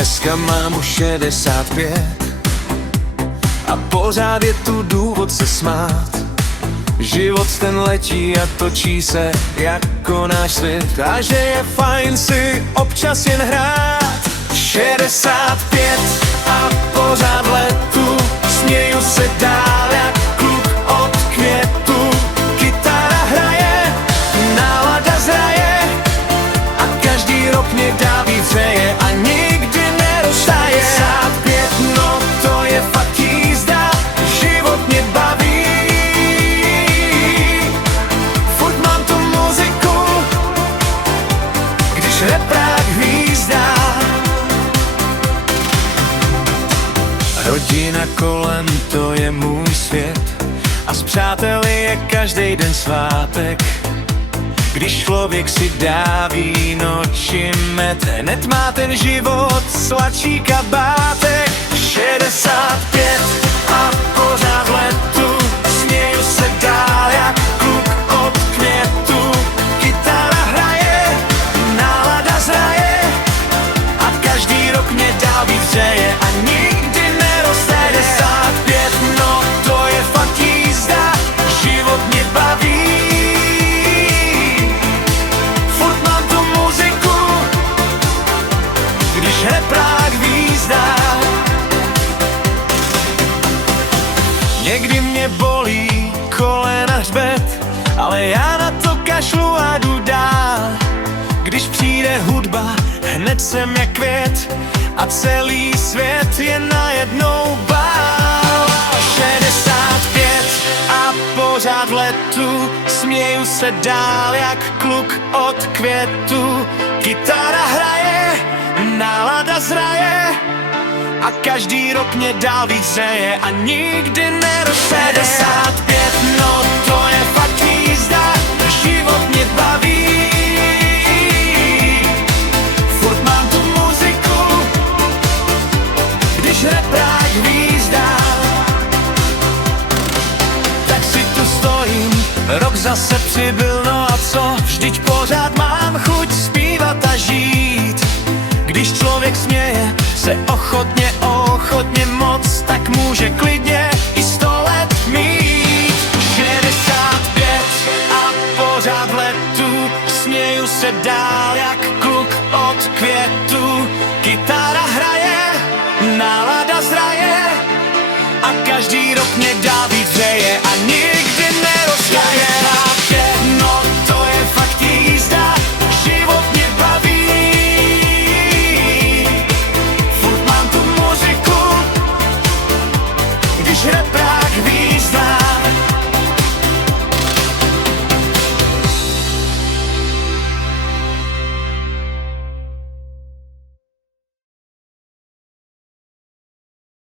Dneska mám už 65 a pořád je tu důvod se smát. Život ten letí a točí se jako náš svět, a že je fajn si občas jen hrát. 65 a pořád letu, směju se dál jak kluk od květu. Kytara hraje, nálada zraje a každý rok mě dál víc hřeje a nikdy neroztaje. 65, no to je fakt jízda, život mě baví. Furt mám tu muziku, když reprák hvízdá. Rodina kolem, to je můj svět a s přáteli je každý den svátek. Když člověk si dá víno či med, hned má ten život sladší kabátek. 65 a pořád v letu, směju se dál jak kluk od květu. Kytara hraje, nálada zraje a každý rok mě dál víc hřeje a nikdy neroztaje. 65, no to je fakt jízda, život mě baví. Furt mám tu muziku, když reprák hvízdá. Někdy mě bolí kolena, hřbet, ale já na to kašlu a jdu dál. Když přijde hudba, hned jsem jak květ a celý svět je najednou bál. 65 a pořád v letu, směju se dál jak kluk od květu. Kytara hraje, nálada zraje a každý rok mě dál víc hřeje a nikdy neroztaje. 65, no to je fakt jízda, život mě baví. Furt mám tu muziku, když reprák hvízdá. Tak si tu stojím, rok zase přibyl, no a co? Vždyť pořád mám chuť zpívat a žít. Když člověk směje se ochotně moc, tak může klidně i 100 let mít. 65 a pořád v letu, směju se dál jak